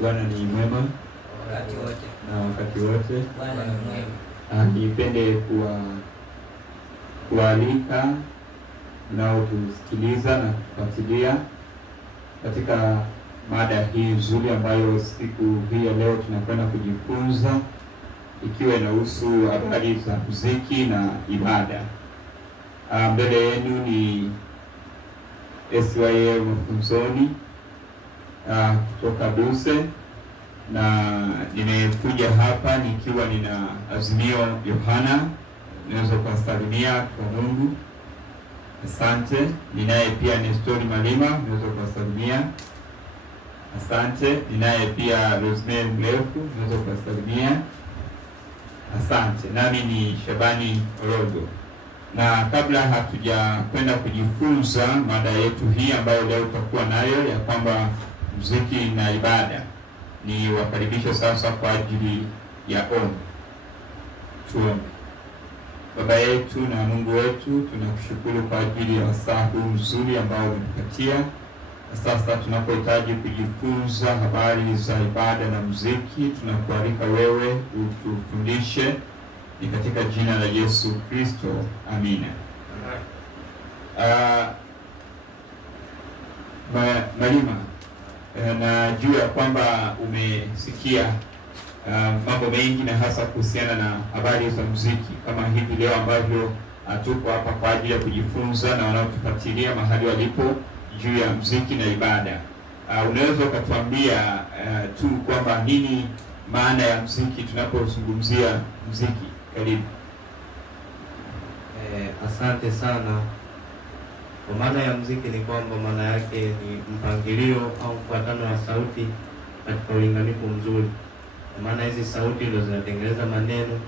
Bwana ni mwema wakati wote na wakati wote. Bwana ni mwema. Nipende kualika mnaotusikiliza na kufuatilia katika mada hii nzuri ambayo siku hii ya leo tunakwenda kujifunza, ikiwa inahusu habari za muziki na ibada. Mbele yenu ni SYL Mafunzoni kutoka Buse, na nimekuja hapa nikiwa nina Azimio Yohana. Naweza kuwasalimia kwa Mungu. Asante. Ninaye pia Nestori Malima, naweza kuwasalimia. Asante. Ninaye pia Rosemary Mlefu, naweza kuwasalimia. Asante. Nami ni Shabani Orogo. Na kabla hatuja kwenda kujifunza mada yetu hii ambayo leo tutakuwa nayo ya kwamba muziki na ibada, ni wakaribisha sasa kwa ajili ya ombi. Tuombe. Baba yetu na Mungu wetu, tunakushukuru kwa ajili ya wasaa huu mzuri ambao umetupatia. Sasa tunapohitaji kujifunza habari za ibada na muziki, tunakualika wewe utufundishe. Ni katika jina la Yesu Kristo, amina. Malima, najua ya kwamba umesikia mambo mengi na hasa kuhusiana na habari za muziki, kama hivi leo ambavyo tuko hapa kwa ajili ya kujifunza na wanaotufuatilia mahali walipo juu ya muziki na ibada. Unaweza ukatuambia tu kwamba nini maana ya muziki tunapozungumzia muziki? Karibu. Asante sana. Kwa maana ya muziki ni kwamba maana yake ni mpangilio au mfuatano wa sauti katika ulinganifu mzuri. Kwa maana hizi sauti ndio zinatengeneza maneno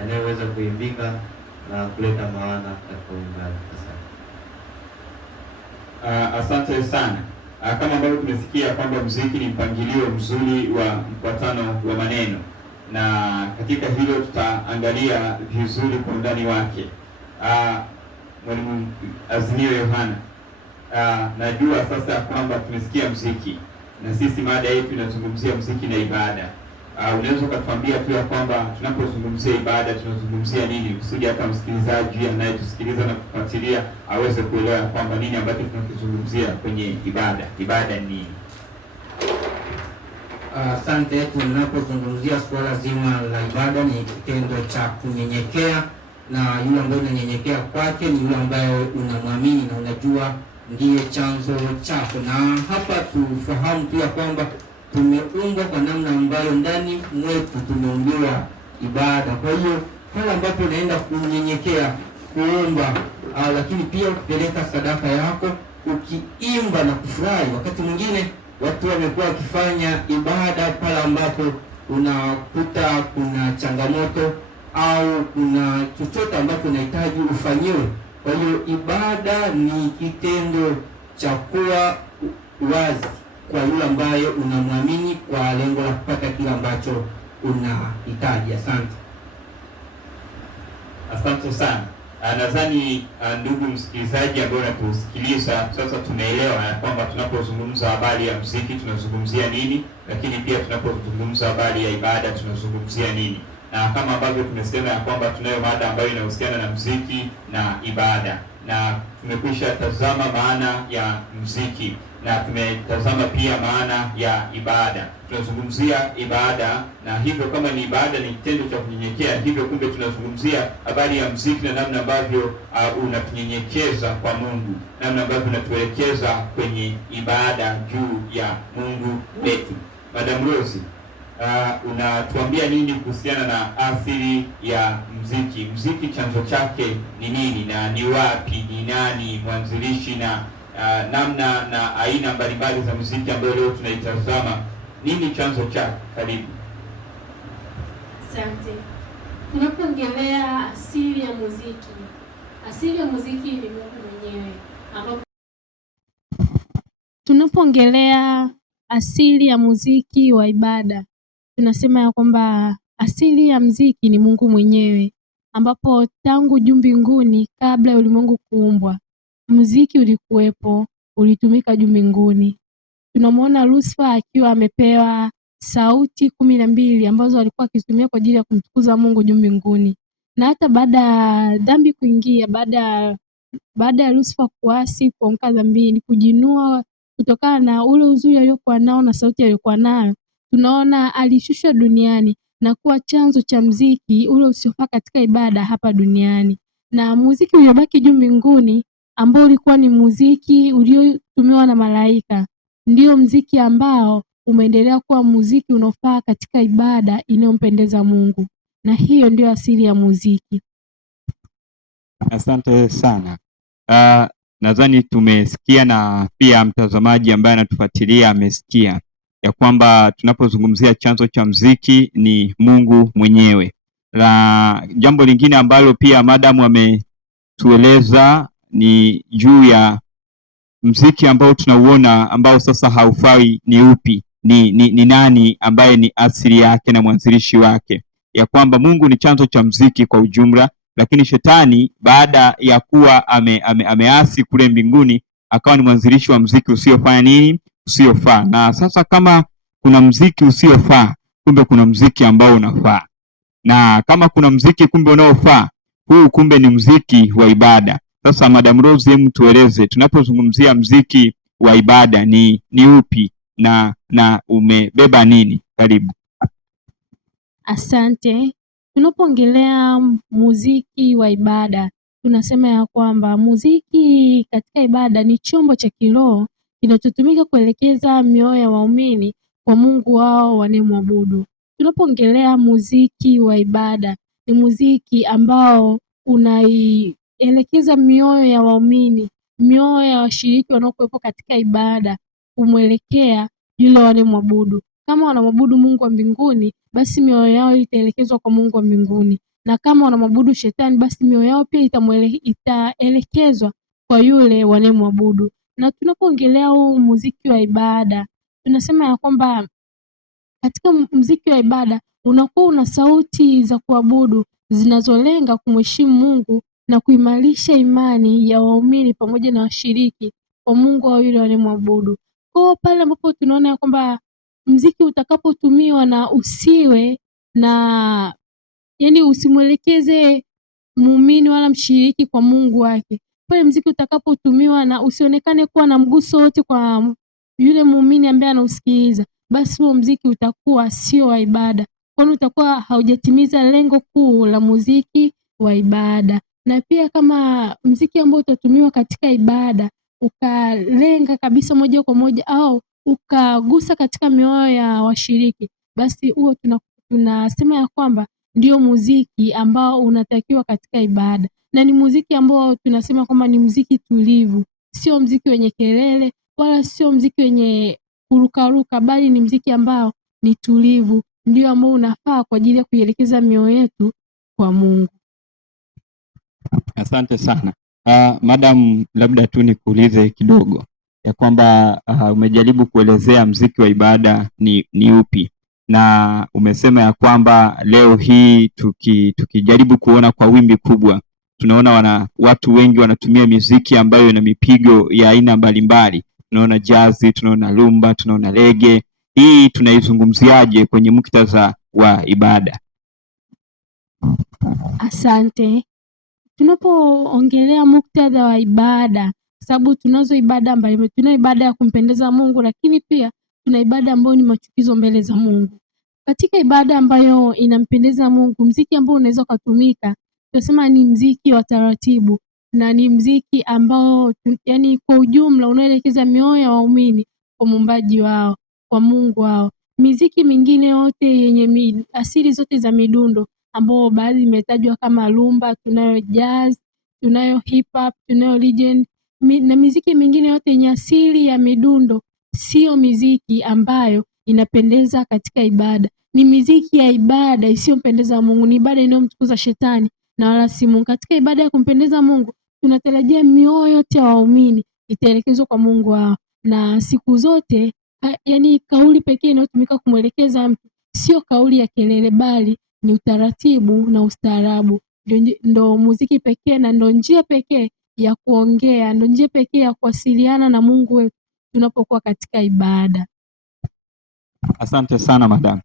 yanayoweza kuimbika na kuleta maana katika uimbaji. Asante sana. Kama ambavyo tumesikia kwamba muziki ni mpangilio mzuri wa mfuatano wa maneno, na katika hilo tutaangalia vizuri kwa undani wake. Mwalimu Azimio Yohana, najua sasa kwamba tumesikia muziki na sisi mada yetu inazungumzia muziki na ibada. Unaweza ukatuambia tu ya kwamba tunapozungumzia ibada tunazungumzia nini, kusudi hata msikilizaji anayetusikiliza na kufuatilia aweze kuelewa kwamba nini ambacho tunakizungumzia kwenye ibada. Ibada ni nini? Asante. Tunapozungumzia suala zima la ibada, ni kitendo cha kunyenyekea, na yule ambaye unanyenyekea kwake ni yule ambaye unamwamini na unajua ndiye chanzo chako. Na hapa tufahamu tu ya kwamba tumeumbwa kwa namna ambayo ndani mwetu tumeumbiwa ibada. Kwa hiyo pale ambapo unaenda kunyenyekea, kuomba, lakini pia kupeleka sadaka yako, ukiimba na kufurahi. Wakati mwingine watu wamekuwa wakifanya ibada pale ambapo unakuta kuna changamoto au kuna chochote ambacho unahitaji ufanyiwe. Kwa hiyo ibada ni kitendo cha kuwa wazi kwa yule ambaye unamwamini kwa lengo la kupata kile ambacho unahitaji. Asante. Asante sana. Nadhani ndugu msikilizaji ambaye unatusikiliza sasa, tumeelewa ya kwamba tunapozungumza habari ya muziki tunazungumzia nini, lakini pia tunapozungumza habari ya ibada tunazungumzia nini. Na kama ambavyo tumesema ya kwamba tunayo mada ambayo inahusiana na muziki na ibada, na tumekwisha tazama maana ya muziki na tumetazama pia maana ya ibada. Tunazungumzia ibada, na hivyo kama ni ibada ni kitendo cha kunyenyekea, hivyo kumbe tunazungumzia habari ya muziki na namna ambavyo unatunyenyekeza kwa Mungu, namna ambavyo unatuelekeza kwenye ibada juu ya Mungu wetu. Madam Rose, unatuambia nini kuhusiana na asili ya muziki? Muziki chanzo chake ni nini na ni wapi? Ni nani mwanzilishi na namna na aina mbalimbali za muziki ambayo leo tunaitazama, nini chanzo chake? Karibu. Asante. Tunapoongelea asili ya muziki ni Mungu mwenyewe, ambapo tunapoongelea asili ya muziki wa ibada tunasema ya kwamba asili ya muziki ni Mungu mwenyewe, ambapo tangu juu mbinguni kabla ya ulimwengu kuumbwa muziki ulikuwepo, ulitumika juu mbinguni. tunamwona Lucifer akiwa amepewa sauti 12 ambazo alikuwa akizitumia kwa ajili ya kumtukuza Mungu juu mbinguni. Na hata baada ya dhambi kuingia, baada ya Lucifer kuasi, kuanguka dhambini, kujinua kutokana na ule uzuri aliokuwa nao na sauti aliyokuwa nayo, tunaona alishushwa duniani na kuwa chanzo cha mziki ule usiofaa katika ibada hapa duniani. Na muziki uliobaki juu mbinguni ambao ulikuwa ni muziki uliotumiwa na malaika, ndio mziki ambao umeendelea kuwa muziki unaofaa katika ibada inayompendeza Mungu, na hiyo ndio asili ya muziki. Asante sana. Nadhani tumesikia na pia mtazamaji ambaye anatufuatilia amesikia ya kwamba tunapozungumzia chanzo cha muziki ni Mungu mwenyewe. La jambo lingine ambalo pia madamu ametueleza ni juu ya muziki ambao tunauona ambao sasa haufai ni upi, ni nani ambaye ni asili yake na mwanzilishi wake, ya kwamba Mungu ni chanzo cha muziki kwa ujumla, lakini shetani baada ya kuwa ameasi kule mbinguni akawa ni mwanzilishi wa muziki usiofanya nini, usiofaa. Na sasa kama kuna muziki usiofaa, kumbe kuna muziki ambao unafaa, na kama kuna muziki kumbe unaofaa, huu kumbe ni muziki wa ibada. Sasa Madam Rose, hebu tueleze tunapozungumzia muziki wa ibada ni upi na umebeba nini? Karibu. Asante. Tunapoongelea muziki wa ibada, tunasema ya kwamba muziki katika ibada ni chombo cha kiroho kinachotumika kuelekeza mioyo ya waumini kwa Mungu wao wanayemwabudu. Tunapoongelea muziki wa ibada, ni muziki ambao unaielekeza mioyo ya waumini, mioyo ya washiriki wanaokuwepo katika ibada kumwelekea yule wanayemwabudu. Kama wanamwabudu Mungu wa mbinguni, basi mioyo yao itaelekezwa kwa Mungu wa mbinguni, na kama wanamwabudu shetani, basi mioyo yao pia itaelekezwa kwa yule wanayemwabudu. Na tunapoongelea huu muziki wa ibada, tunasema ya kwamba katika muziki wa ibada unakuwa una sauti za kuabudu zinazolenga kumheshimu Mungu na kuimarisha imani ya waumini pamoja na washiriki kwa Mungu au yule wanayemwabudu. Kwa pale ambapo tunaona ya kwamba muziki utakapotumiwa na usiwe na usimwelekeze muumini wala mshiriki kwa Mungu wake, pale muziki utakapotumiwa na usionekane kuwa na mguso wote kwa yule muumini ambaye anausikiliza, basi huo muziki utakuwa sio wa ibada, kwani utakuwa haujatimiza lengo kuu la muziki wa ibada. Na pia kama muziki ambao utatumiwa katika ibada ukalenga kabisa moja kwa moja au ukagusa katika mioyo ya washiriki, basi huo tunasema ya kwamba ndio muziki ambao unatakiwa katika ibada, na ni muziki ambao tunasema kwamba ni muziki tulivu, sio muziki wenye kelele wala sio muziki wenye kurukaruka, bali ni muziki ambao ni tulivu, ndio ambao unafaa kwa ajili ya kuielekeza mioyo yetu kwa Mungu. Asante sana. Madam, labda tu nikuulize kidogo ya kwamba umejaribu kuelezea muziki wa ibada ni upi, na umesema ya kwamba leo hii tukijaribu kuona kwa wimbi kubwa, tunaona watu wengi wanatumia muziki ambayo ina mipigo ya aina mbalimbali. Tunaona jazz, tunaona rumba, tunaona reggae. Hii tunaizungumziaje kwenye muktadha wa ibada? Asante. Tunapoongelea muktadha wa ibada, sababu tunazo ibada mbalimbali, tuna ibada ya kumpendeza Mungu, lakini pia tuna ibada ambayo ni machukizo mbele za Mungu. Katika ibada ambayo inampendeza Mungu, muziki ambao unaweza kutumika, tunasema ni muziki wa taratibu, na ni muziki ambao kwa ujumla unaelekeza mioyo ya waumini kwa muumbaji wao, kwa Mungu wao. Miziki mingine yote yenye asili zote za midundo ambao baadhi imetajwa kama rumba, tunayo jazz, tunayo hip hop, tunayo legend, na miziki mingine yote yenye asili ya midundo, sio miziki ambayo inapendeza katika ibada. Ni miziki ya ibada isiyompendeza Mungu, ni ibada inayomtukuza shetani na wala si Mungu. Katika ibada ya kumpendeza Mungu, tunatarajia mioyo yote ya waumini itaelekezwa kwa Mungu wao, na siku zote kauli pekee inayotumika kumwelekeza mtu sio kauli ya kelele, bali ni utaratibu na ustaarabu. Ndo muziki pekee na ndo njia pekee ya kuongea, ndo njia pekee ya kuwasiliana na Mungu wetu tunapokuwa katika ibada. Asante sana madam.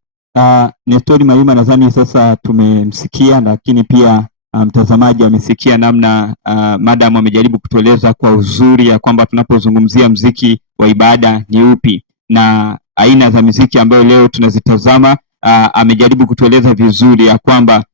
Nestori Malima nadhani sasa tumemsikia, lakini pia mtazamaji amesikia namna madam amejaribu kutueleza kwa uzuri ya kwamba tunapozungumzia mziki wa ibada ni upi na aina za muziki ambayo leo tunazitazama. Amejaribu kutueleza vizuri ya kwamba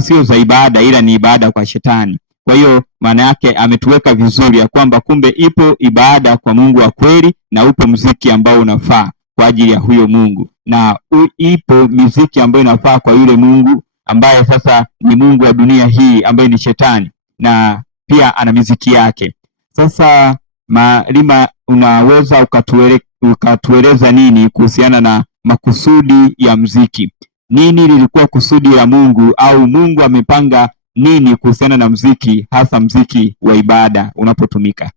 sio za ibada, ila ni ibada kwa shetani. Kwa hiyo maana yake ametuweka vizuri ya kwamba kumbe ipo ibada kwa Mungu wa kweli na upo muziki ambao unafaa kwa ajili ya huyo Mungu, na ipo muziki ambayo inafaa kwa yule Mungu ambaye sasa ni Mungu wa dunia hii ambaye ni shetani, na pia ana muziki yake. Sasa Malima, unaweza ukatueleza nini kuhusiana na makusudi ya muziki? Nini lilikuwa kusudi la Mungu, au Mungu amepanga nini kuhusiana na muziki, hasa muziki wa ibada unapotumika?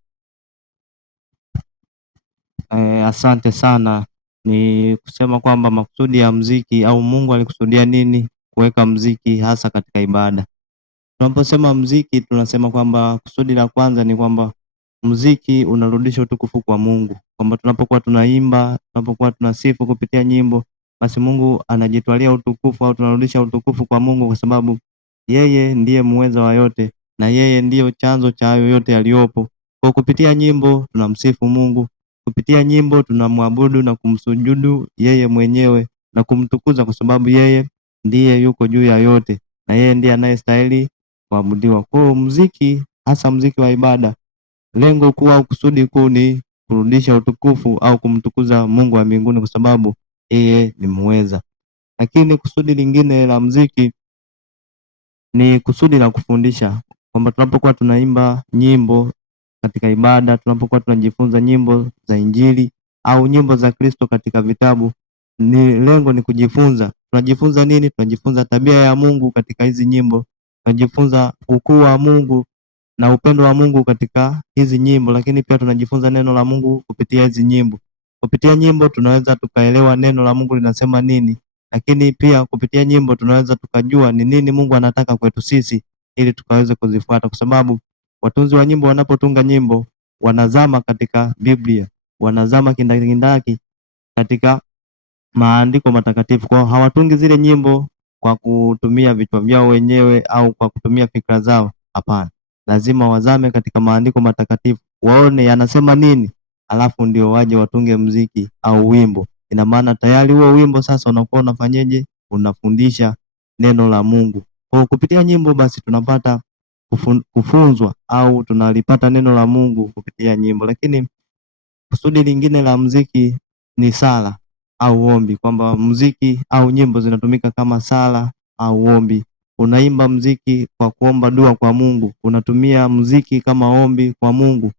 Asante sana. Ni kusema kwamba makusudi ya muziki au Mungu alikusudia nini kuweka muziki hasa katika ibada. Tunaposema muziki, tunasema kwamba kusudi la kwanza ni kwamba muziki unarudisha utukufu kwa Mungu, kwamba tunapokuwa tunaimba, tunapokuwa tunasifu kupitia nyimbo, basi Mungu anajitwalia utukufu au tunarudisha utukufu kwa Mungu, kwa sababu yeye ndiye muweza wa yote na yeye ndiyo chanzo cha hayo yote yaliyopo. Kwa kupitia nyimbo tunamsifu Mungu, kupitia nyimbo tunamwabudu na kumsujudu yeye mwenyewe na kumtukuza, kwa sababu yeye ndiye yuko juu ya yote na yeye ndiye anayestahili kuabudiwa. Kwa muziki, hasa muziki wa ibada, lengo kuu au kusudi kuu ni kurudisha utukufu au kumtukuza Mungu wa mbinguni, kwa sababu yeye ni muweza. Lakini kusudi lingine la muziki ni kusudi la kufundisha, kwamba tunapokuwa tunaimba nyimbo katika ibada, tunapokuwa tunajifunza nyimbo za Injili au nyimbo za Kristo katika vitabu, lengo ni kujifunza. Tunajifunza nini? Tunajifunza tabia ya Mungu katika hizi nyimbo, tunajifunza ukuu wa Mungu na upendo wa Mungu katika hizi nyimbo, lakini pia tunajifunza neno la Mungu kupitia hizi nyimbo. Kupitia nyimbo tunaweza tukaelewa neno la Mungu linasema nini, lakini pia kupitia nyimbo tunaweza tukajua ni nini Mungu anataka kwetu sisi ili tukaweze kuzifuata, kwa sababu watunzi wa nyimbo wanapotunga nyimbo wanazama katika Biblia, wanazama kindakindaki katika maandiko matakatifu. Kwa hawatungi zile nyimbo kwa kutumia vichwa vyao wenyewe au kwa kutumia fikra zao, hapana. Lazima wazame katika maandiko matakatifu, waone yanasema nini, alafu ndio waje watunge muziki au wimbo. Ina maana tayari huo wimbo sasa unakuwa unafanyeje? Unafundisha neno la Mungu. Kwa kupitia nyimbo basi tunapata kufunzwa au tunalipata neno la Mungu kupitia nyimbo. Lakini kusudi lingine la muziki ni sala au ombi, kwamba muziki au nyimbo zinatumika kama sala au ombi. Unaimba muziki kwa kuomba dua kwa Mungu, unatumia muziki kama ombi kwa Mungu,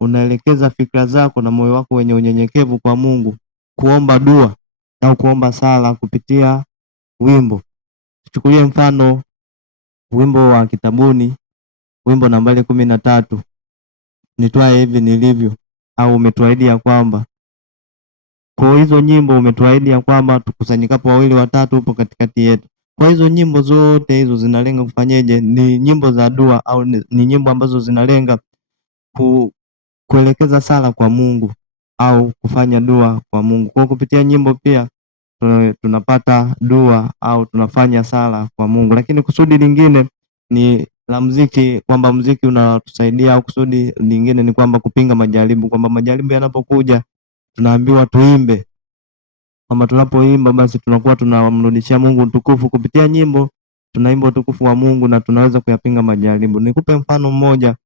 unaelekeza fikra zako na moyo wako wenye unyenyekevu kwa Mungu, kuomba dua au kuomba sala kupitia wimbo. Tuchukulie mfano wimbo wa kitabuni, wimbo nambari 13, nitwae hivi nilivyo, au umetuahidi ya kwamba. Kwa hizo nyimbo umetuahidi ya kwamba tukusanyikapo wawili watatu upo katikati yetu. Kwa hizo nyimbo zote hizo zinalenga kufanyeje? Ni nyimbo za dua au ni nyimbo ambazo zinalenga kuelekeza sala kwa Mungu au kufanya dua kwa Mungu. Kwa kupitia nyimbo pia tunapata dua au tunafanya sala kwa Mungu. Lakini kusudi lingine ni la muziki, kwamba muziki unatusaidia, au kusudi lingine ni kwamba kupinga majaribu, kwamba majaribu yanapokuja tunaambiwa tuimbe, kwamba tunapoimba basi tunakuwa tunamrudishia Mungu utukufu. Kupitia nyimbo tunaimba utukufu wa Mungu na tunaweza kuyapinga majaribu. Nikupe mfano mmoja.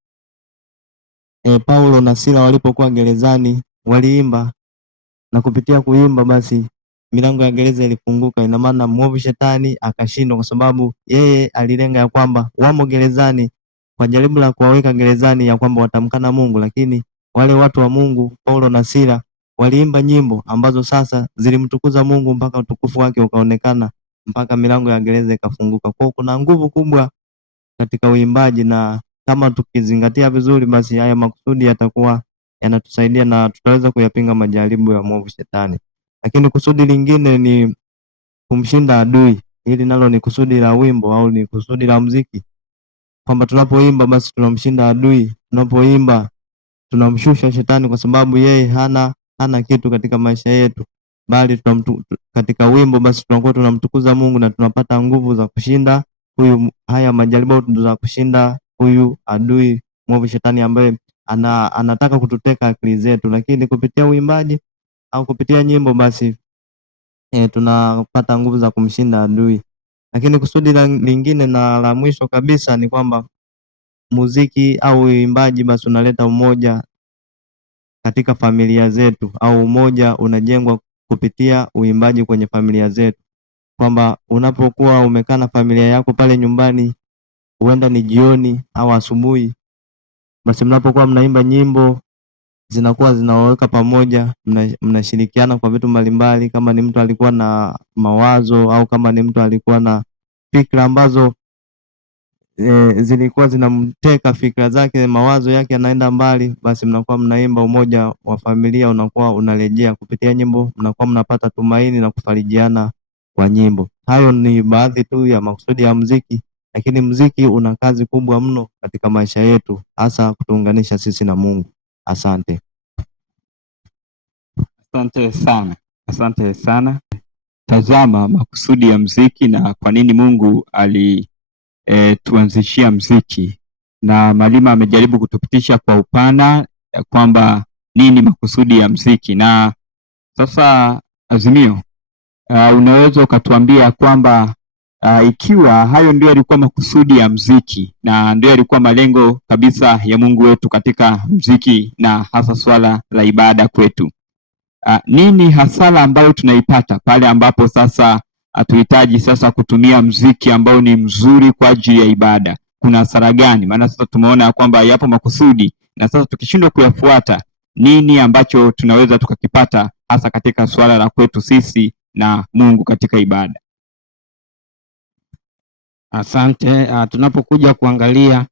Paulo na Sila walipokuwa gerezani waliimba, na kupitia kuimba basi milango ya gereza ilifunguka. Ina maana mwovu shetani akashindwa, kwa sababu yeye alilenga ya kwamba wamo gerezani kwa jaribu la kuwaweka gerezani ya kwamba watamkana Mungu, lakini wale watu wa Mungu Paulo na Sila waliimba nyimbo ambazo sasa zilimtukuza Mungu mpaka utukufu wake ukaonekana, mpaka milango ya gereza ikafunguka. Kwa kuna nguvu kubwa katika uimbaji, na kama tukizingatia vizuri basi haya makusudi yatakuwa yanatusaidia na tutaweza kuyapinga majaribu ya mwovu shetani. Lakini kusudi lingine ni kumshinda adui. Hili nalo ni kusudi la wimbo au ni kusudi la muziki, kwamba tunapoimba basi tunamshinda adui. Tunapoimba tunamshusha shetani, kwa sababu yeye hana kitu katika maisha yetu, bali katika wimbo basi tunakuwa tunamtukuza Mungu na tunapata nguvu za kushinda haya majaribu, za kushinda huyu adui mwovu shetani ambaye anataka kututeka akili zetu, lakini kupitia uimbaji au kupitia nyimbo basi tunapata nguvu za kumshinda adui. Lakini kusudi lingine na la mwisho kabisa ni kwamba muziki au uimbaji basi unaleta umoja katika familia zetu, au umoja unajengwa kupitia uimbaji kwenye familia zetu, kwamba unapokuwa umekaa na familia yako pale nyumbani, huenda ni jioni au asubuhi, basi mnapokuwa mnaimba nyimbo zinakuwa zinawaweka pamoja, mnashirikiana kwa vitu mbalimbali. Kama ni mtu alikuwa na mawazo au kama ni mtu alikuwa na fikra ambazo zilikuwa zinamteka fikra zake, mawazo yake yanaenda mbali, basi mnakuwa mnaimba, umoja wa familia unakuwa unarejea kupitia nyimbo, mnakuwa mnapata tumaini na kufarijiana kwa nyimbo. Hayo ni baadhi tu ya makusudi ya muziki, lakini muziki una kazi kubwa mno katika maisha yetu, hasa kutuunganisha sisi na Mungu. Asante. Asante sana. Tazama makusudi ya muziki na kwa nini Mungu tuanzishia muziki, na Malima amejaribu kutupitisha kwa upana kwamba nini makusudi ya muziki. Na sasa Azimio, unaweza ukatuambia kwamba ikiwa hayo ndio yalikuwa makusudi ya muziki na ndio yalikuwa malengo kabisa ya Mungu wetu katika muziki na hasa swala la ibada kwetu, nini hasara ambayo tunaipata pale ambapo sasa hatuhitaji sasa kutumia muziki ambao ni mzuri kwa ajili ya ibada? Kuna hasara gani? Maana sasa tumeona kwamba yapo makusudi, na sasa tukishindwa kuyafuata, nini ambacho tunaweza tukakipata hasa katika swala la kwetu sisi na Mungu katika ibada? Asante. Tunapokuja kuangalia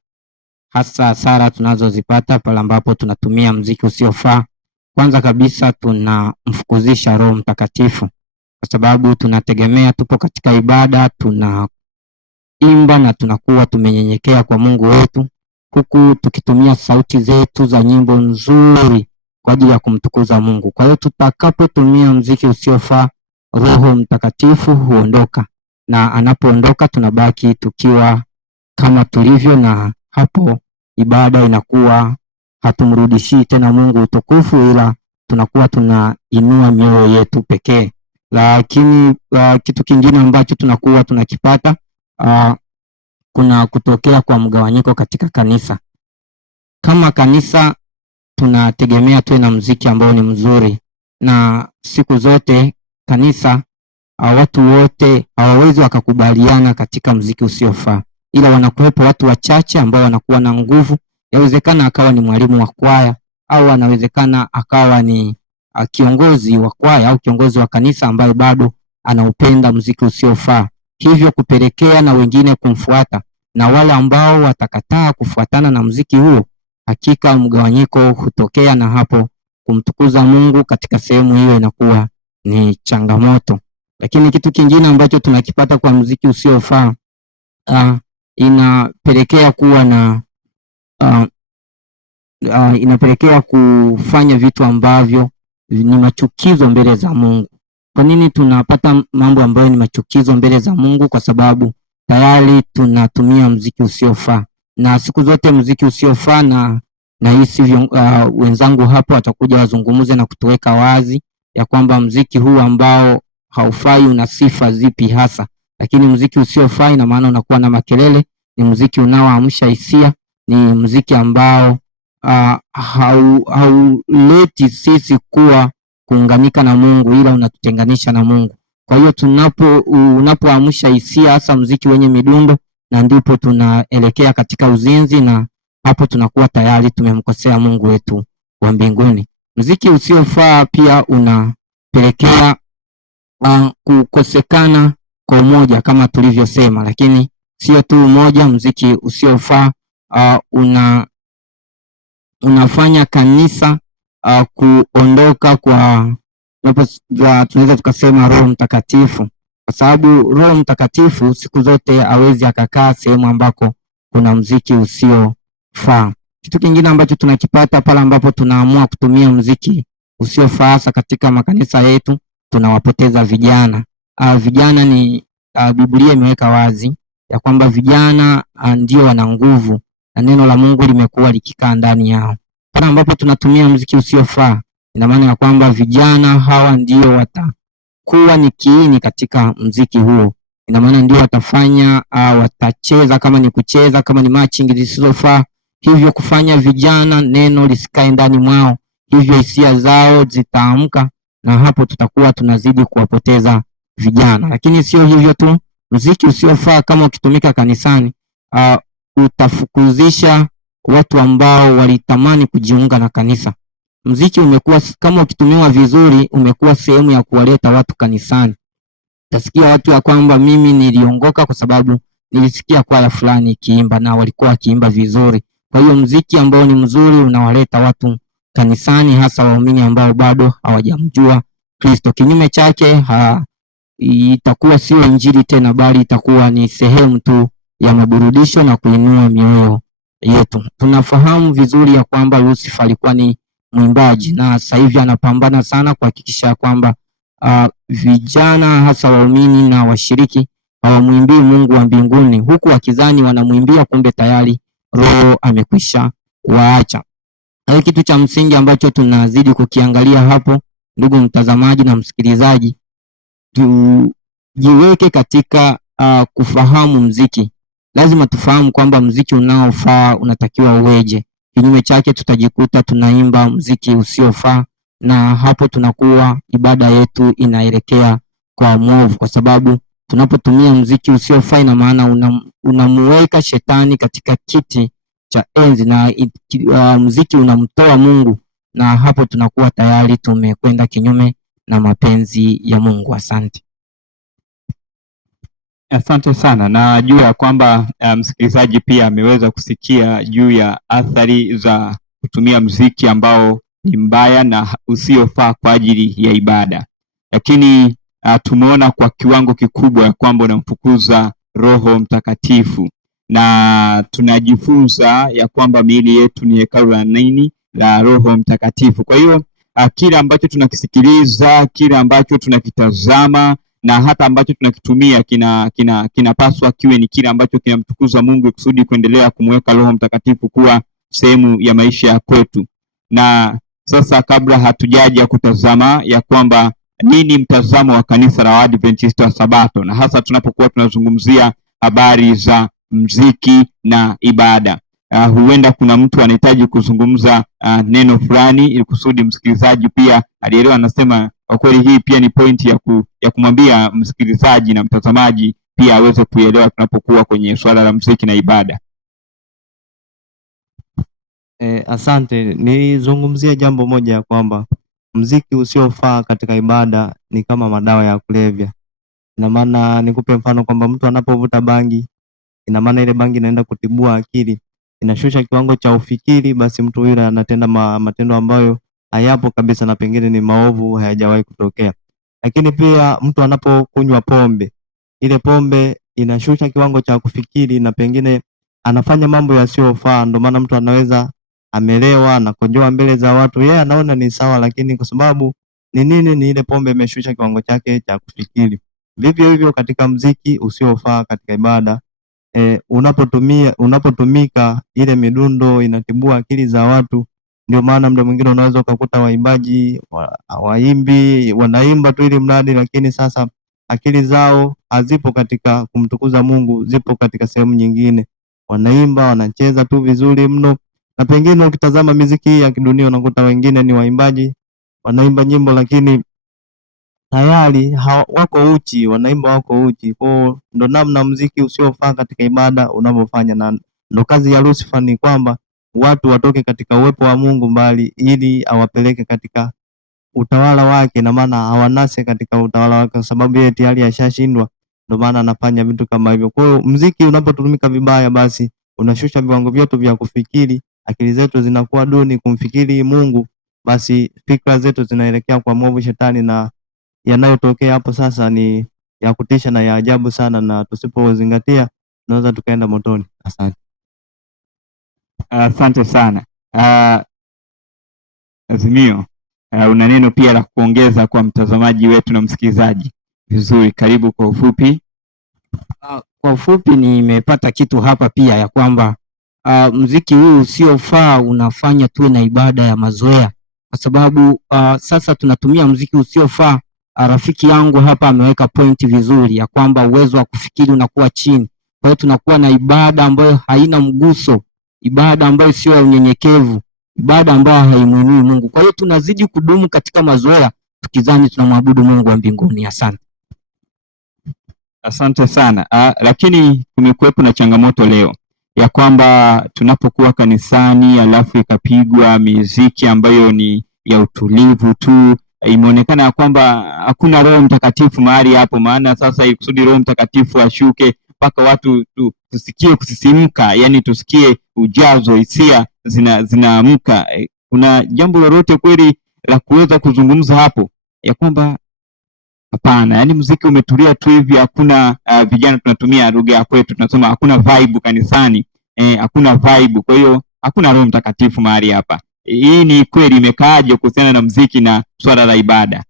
hasa hasara tunazozipata pale ambapo tunatumia muziki usiofaa, kwanza kabisa tunamfukuzisha Roho Mtakatifu, kwa sababu tunategemea tupo katika ibada, tunaimba na tunakuwa tumenyenyekea kwa Mungu wetu, huku tukitumia sauti zetu za nyimbo nzuri kwa ajili ya kumtukuza Mungu. Kwa hiyo tutakapotumia muziki usiofaa, Roho Mtakatifu huondoka, na anapoondoka tunabaki tukiwa kama tulivyo, na hapo ibada inakuwa hatumrudishii tena Mungu utukufu, ila tunakuwa tunainua mioyo yetu pekee. Lakini kitu kingine ambacho tunakuwa tunakipata, kuna kutokea kwa mgawanyiko katika kanisa. Kama kanisa tunategemea tuwe na muziki ambao ni mzuri, na siku zote kanisa watu wote hawawezi wakakubaliana katika muziki usiofaa, ila wanakuwepo watu wachache ambao wanakuwa na nguvu. Yawezekana akawa ni mwalimu wa kwaya, au anawezekana akawa ni kiongozi wa kwaya au kiongozi wa kanisa ambaye bado anaupenda muziki usiofaa, hivyo kupelekea na wengine kumfuata, na wale ambao watakataa kufuatana na muziki huo, hakika mgawanyiko hutokea, na hapo kumtukuza Mungu katika sehemu hiyo inakuwa ni changamoto. Lakini kitu kingine ambacho tunakipata kwa muziki usiofaa, inapelekea kuwa na inapelekea kufanya vitu ambavyo ni machukizo mbele za Mungu. Kwa nini tunapata mambo ambayo ni machukizo mbele za Mungu? Kwa sababu tayari tunatumia muziki usiofaa, na siku zote muziki usiofaa, na hisi wenzangu hapo watakuja wazungumuze na kutuweka wazi ya kwamba muziki huu ambao haufai una sifa zipi hasa. Lakini muziki usiofaa ina maana unakuwa na makelele, ni muziki unaoamsha hisia, ni muziki ambao hauleti sisi kuwa kuunganika na Mungu, ila unatutenganisha na Mungu. Kwa hiyo unapoamsha hisia, hasa muziki wenye midundo, na ndipo tunaelekea katika uzinzi, na hapo tunakuwa tayari tumemkosea Mungu wetu wa mbinguni. Muziki usiofaa pia unapelekea kukosekana kwa umoja kama tulivyosema, lakini sio tu umoja. Muziki usiofaa unafanya kanisa kuondoka kwa, tunaweza tukasema, Roho Mtakatifu, kwa sababu Roho Mtakatifu siku zote hawezi akakaa sehemu ambako kuna muziki usiofaa. Kitu kingine ambacho tunakipata pale ambapo tunaamua kutumia muziki usiofaa katika makanisa yetu, tunawapoteza vijana. Vijana ni Biblia imeweka wazi ya kwamba vijana ndio wana nguvu na neno la Mungu limekuwa likikaa ndani yao. Pale ambapo tunatumia muziki usiofaa, ina maana ya kwamba vijana hawa ndio watakuwa ni kiini katika muziki huo. Ina maana ndio watafanya watacheza, kama ni kucheza, kama ni marching zisizofaa, hivyo kufanya vijana neno lisikae ndani mwao, hivyo hisia zao zitaamka, na hapo tutakuwa tunazidi kuwapoteza vijana. Lakini sio hivyo tu, muziki usiofaa kama ukitumika kanisani utafukuzisha watu ambao walitamani kujiunga na kanisa. Muziki umekuwa, kama ukitumiwa vizuri, umekuwa sehemu ya kuwaleta watu kanisani. Utasikia watu ya kwamba mimi niliongoka kwa sababu nilisikia kwaya fulani ikiimba na walikuwa wakiimba vizuri. Kwa hiyo muziki ambao ni mzuri unawaleta watu kanisani, hasa waumini ambao bado hawajamjua Kristo. Kinyume chake itakuwa sio injili tena, bali itakuwa ni sehemu tu ya maburudisho na kuinua mioyo yetu. Tunafahamu vizuri ya kwamba Lucifer alikuwa ni mwimbaji, na sasa hivi anapambana sana kuhakikisha kwamba vijana hasa waumini na washiriki hawamwimbii Mungu wa mbinguni, huku wakizani wanamwimbia, kumbe tayari roho amekwisha waacha. Hayo kitu cha msingi ambacho tunazidi kukiangalia hapo, ndugu mtazamaji na msikilizaji, tujiweke katika kufahamu muziki. Lazima tufahamu kwamba muziki unaofaa unatakiwa uweje. Kinyume chake tutajikuta tunaimba muziki usiofaa, na hapo tunakuwa ibada yetu inaelekea kwa mwovu, kwa sababu tunapotumia muziki usiofaa, ina maana unamuweka shetani katika kiti cha enzi, na muziki unamtoa Mungu, na hapo tunakuwa tayari tumekwenda kinyume na mapenzi ya Mungu. Asante. Asante sana. Na juu ya kwamba msikilizaji pia ameweza kusikia juu ya athari za kutumia muziki ambao ni mbaya na usiofaa kwa ajili ya ibada, lakini tumeona kwa kiwango kikubwa kwamba unamfukuza Roho Mtakatifu, na tunajifunza ya kwamba miili yetu ni hekalu la nini? La Roho Mtakatifu. Kwa hiyo kile ambacho tunakisikiliza, kile ambacho tunakitazama na hata ambacho tunakitumia kinapaswa kiwe ni kile ambacho kinamtukuza Mungu, kusudi kuendelea kumweka Roho Mtakatifu kuwa sehemu ya maisha ya kwetu. Na sasa kabla hatujaja kutazama ya kwamba nini mtazamo wa kanisa la Waadventista wa Sabato, na hasa tunapokuwa tunazungumzia habari za muziki na ibada, huenda kuna mtu anahitaji kuzungumza neno fulani ili kusudi msikilizaji pia alielewa. Anasema kwa kweli hii pia ni pointi ya kumwambia msikilizaji na mtazamaji pia aweze kuelewa tunapokuwa kwenye swala la muziki na ibada. Asante. Nizungumzie jambo moja ya kwamba muziki usiofaa katika ibada ni kama madawa ya kulevya. Ina maana nikupe mfano kwamba mtu anapovuta bangi, ina maana ile bangi inaenda kutibua akili, inashusha kiwango cha ufikiri, basi mtu yule anatenda matendo ambayo hayapo kabisa na pengine ni maovu, hayajawahi kutokea. Lakini pia mtu anapokunywa pombe, ile pombe inashusha kiwango cha kufikiri na pengine anafanya mambo yasiyofaa. Ndio maana mtu anaweza amelewa na kujoa mbele za watu, yeye anaona ni sawa, lakini kwa sababu ni nini? Ni ile pombe imeshusha kiwango chake cha kufikiri. Vivyo hivyo katika muziki usiofaa katika ibada, unapotumika ile midundo inatibua akili za watu. Ndio maana muda mwingine unaweza ukakuta waimbaji waimbi wanaimba tu ili mradi, lakini sasa akili zao hazipo katika kumtukuza Mungu, zipo katika sehemu nyingine. Wanaimba, wanacheza tu vizuri mno, na pengine ukitazama muziki hii ya kidunia unakuta wengine ni waimbaji, wanaimba nyimbo lakini tayari wako uchi, wanaimba wako uchi. Kwa ndo namna muziki usiofaa katika ibada unavyofanya, na ndo kazi ya Lucifer ni kwamba watu watoke katika uwepo wa Mungu mbali, ili awapeleke katika utawala wake, na maana hawanase katika utawala wake, kwa sababu yeye tayari ashashindwa. Ndio maana anafanya vitu kama hivyo. Kwa hiyo muziki unapotumika vibaya, basi unashusha viwango vyetu vya kufikiri, akili zetu zinakuwa duni kumfikiri Mungu, basi fikra zetu zinaelekea kwa mwovu Shetani, na yanayotokea hapo sasa ni ya kutisha na ya ajabu sana, na tusipozingatia tunaweza tukaenda motoni. Asante. Asante sana. Azimio, una neno pia la kuongeza kwa mtazamaji wetu na msikilizaji? Vizuri, karibu kwa ufupi. Kwa ufupi nimepata kitu hapa pia ya kwamba muziki huu usiofaa unafanya tuwe na ibada ya mazoea, kwa sababu sasa tunatumia muziki usiofaa. Rafiki yangu hapa ameweka pointi vizuri ya kwamba uwezo wa kufikiri unakuwa chini. Kwa hiyo tunakuwa na ibada ambayo haina mguso, ibada ambayo sio ya unyenyekevu, ibada ambayo haimwinui Mungu. Kwa hiyo tunazidi kudumu katika mazoea tukizani tunamwabudu Mungu wa mbinguni. Asante. Asante sana. Lakini kumekuwepo na changamoto leo ya kwamba tunapokuwa kanisani alafu ikapigwa muziki ambayo ni ya utulivu tu, imeonekana ya kwamba hakuna Roho Mtakatifu mahali hapo. Maana sasa ikusudi Roho Mtakatifu ashuke mpaka watu tusikie kusisimka, yani tusikie ujazo, hisia zinaamka. Kuna jambo lolote kweli la kuweza kuzungumza hapo ya kwamba hapana, yani muziki umetulia tu hivi, hakuna vijana tunatumia lugha ya kwetu tunasema hakuna vibe kanisani, hakuna vibe, kwa hiyo hakuna Roho Mtakatifu mahali hapa. Hii ni kweli imekaaje kuhusiana na muziki na swala la ibada?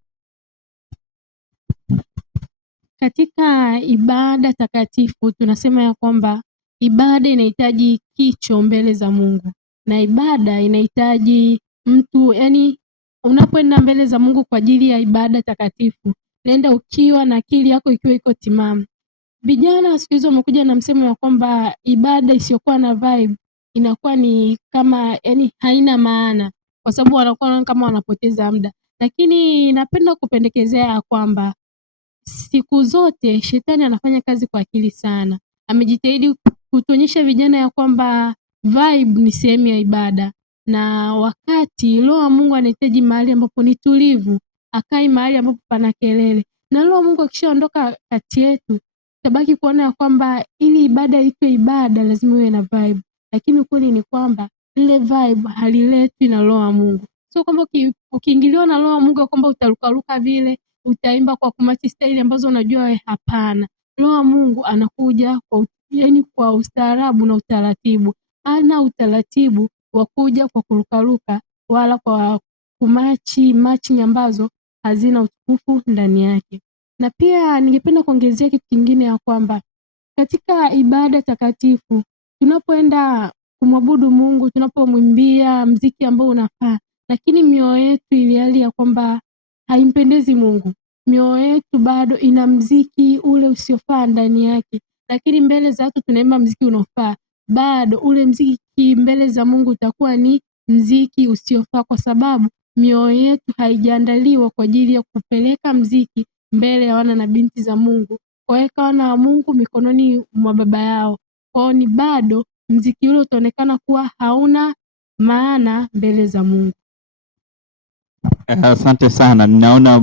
Katika ibada takatifu tunasema ya kwamba ibada inahitaji kicho mbele za Mungu, na ibada inahitaji mtu, yani unapoenda mbele za Mungu kwa ajili ya ibada takatifu, nenda ukiwa na akili yako ikiwa iko timamu. Vijana siku hizo wamekuja na msemo ya kwamba ibada isiyokuwa na vibe inakuwa ni kama yani haina maana, kwa sababu wanakuwa kama wanapoteza muda. Lakini napenda kupendekezea ya kwamba siku zote shetani anafanya kazi kwa akili sana. Amejitahidi kutuonyesha vijana ya kwamba vibe ni sehemu ya ibada, na wakati Roho wa Mungu anahitaji mahali ambapo ni tulivu, akai mahali ambapo pana kelele. Na Roho wa Mungu akishaondoka kati yetu, tabaki kuona ya kwamba ili ibada iwe ibada lazima iwe na vibe. Lakini ukweli ni kwamba ile vibe haliletwi na Roho wa Mungu. Sio kwamba ukiingiliwa na Roho wa Mungu kwamba utarukaruka vile, utaimba kwa kumachi style ambazo unajua wewe, hapana. Roho wa Mungu anakuja kwa ustaarabu na utaratibu. Hana utaratibu wa kuja kwa kurukaruka wala kwa kumachi ambazo hazina utukufu ndani yake. Na pia ningependa kuongezea kitu kingine ya kwamba katika ibada takatifu tunapoenda kumwabudu Mungu, tunapomwimbia mziki ambao unafaa, lakini mioyo yetu ile hali ya kwamba haimpendezi Mungu, mioyo yetu bado ina mziki ule usiofaa ndani yake, lakini mbele za watu tunaimba mziki unaofaa, bado ule mziki mbele za Mungu utakuwa ni mziki usiofaa, kwa sababu mioyo yetu haijaandaliwa kwa ajili ya kupeleka mziki mbele ya wana na binti za Mungu, kuweka wana wa Mungu mikononi mwa baba yao. Kwao ni bado mziki ule utaonekana kuwa hauna maana mbele za Mungu. Asante sana. Ninaona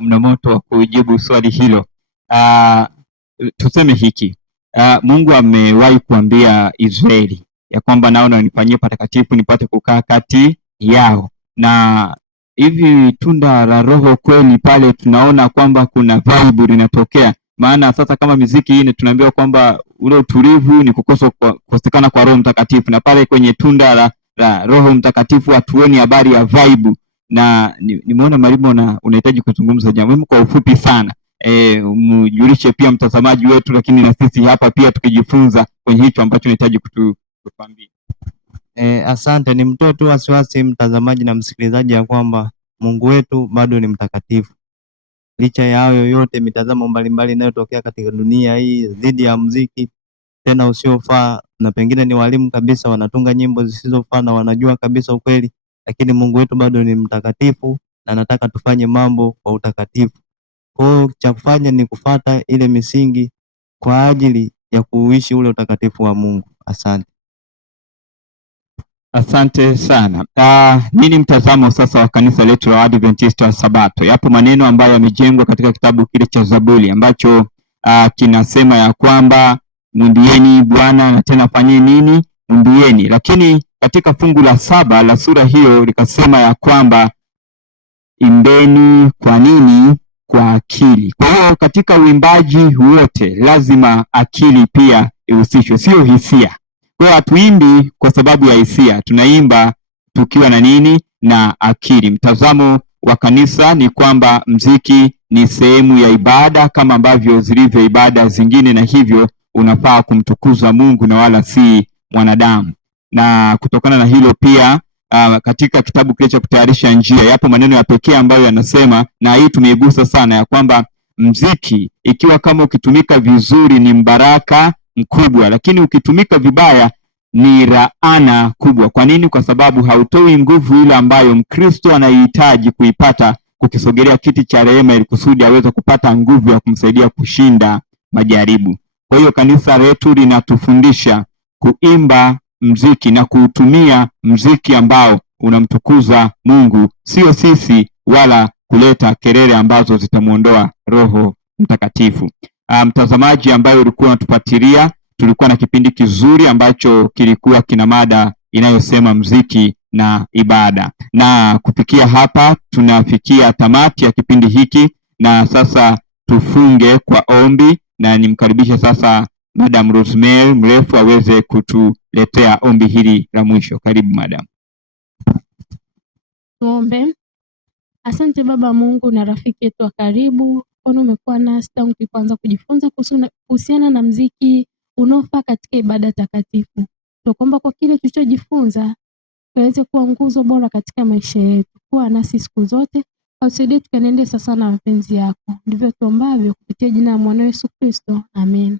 mna moto wa kujibu swali hilo. Tuseme hiki, Mungu amewahi kuambia Israeli ya kwamba naona wanifanyie patakatifu nipate kukaa kati yao, na hivi tunda la Roho kweli pale tunaona kwamba kuna vibe linatokea. Maana sasa kama muziki hii tunaambiwa kwamba ule utulivu ni kukosekana kwa Roho Mtakatifu, na pale kwenye tunda la Roho Mtakatifu hatuoni habari ya vibe. Na nimeona Marimu unahitaji kuzungumza jambo kwa ufupi sana, mjulishe pia mtazamaji wetu, lakini na sisi hapa pia tukijifunza kwenye hicho ambacho unahitaji kutuambia. Asante. Ni mtoe tu wasiwasi mtazamaji na msikilizaji ya kwamba Mungu wetu bado ni mtakatifu. Licha ya hayo yote, mitazamo mbalimbali inayotokea katika dunia hii dhidi ya muziki tena usiofaa, na pengine ni walimu kabisa wanatunga nyimbo zisizofaa na wanajua kabisa ukweli, lakini Mungu wetu bado ni mtakatifu na anataka tufanye mambo kwa utakatifu. Kwa hiyo cha kufanya ni kufuata ile misingi kwa ajili ya kuishi ule utakatifu wa Mungu. Asante. Asante sana. Nini mtazamo sasa wa kanisa letu la Adventista wa Sabato? Yapo maneno ambayo yamejengwa katika kitabu kile cha Zaburi ambacho kinasema ya kwamba mwimbieni Bwana na tena fanyeni nini? Mwimbieni. Lakini katika fungu la 7 la sura hiyo likasema ya kwamba imbeni kwa nini? Kwa akili. Kwa hiyo katika uimbaji wote lazima akili pia ihusishwe, sio hisia. Kwa hiyo hatuimbi kwa sababu ya hisia, tunaimba tukiwa na nini? Na akili. Mtazamo wa kanisa ni kwamba mziki ni sehemu ya ibada kama ambavyo zilivyo ibada zingine, na hivyo unafaa kumtukuza Mungu na wala si mwanadamu. Na kutokana na hilo pia katika kitabu kile cha Kutayarisha Njia yapo maneno ya pekee ambayo yanasema, na hii tumeigusa sana, ya kwamba mziki ikiwa kama ukitumika vizuri ni mbaraka mkubwa, lakini ukitumika vibaya ni laana kubwa. Kwa nini? Kwa sababu hautoi nguvu ile ambayo Mkristo anahitaji kuipata kukisogelea kiti cha rehema, ili kusudi aweze kupata nguvu ya kumsaidia kushinda majaribu. Kwa hiyo kanisa letu linatufundisha kuimba mziki na kuutumia mziki ambao unamtukuza Mungu, sio sisi, wala kuleta kelele ambazo zitamuondoa Roho Mtakatifu. Mtazamaji ambaye ulikuwa unatufuatilia, tulikuwa na kipindi kizuri ambacho kilikuwa kina mada inayosema mziki na ibada. Na kufikia hapa tunafikia tamati ya kipindi hiki, na sasa tufunge kwa ombi, na nimkaribishe sasa Madam Rosemary Mrefu aweze kutuletea ombi hili la mwisho. Karibu Madam. Tuombe. Asante Baba Mungu na rafiki yetu wa karibu, kwani umekuwa nasi tangu tulipoanza kujifunza kuhusiana na mziki unaofaa katika ibada takatifu. Tunakuomba kwa kile tulichojifunza tuweze kuwa nguzo bora katika maisha yetu. Kuwa nasi siku zote, utusaidie tukaenende sasa na mapenzi yako. Ndivyo tuombavyo kupitia jina la Mwana Yesu Kristo. Amen.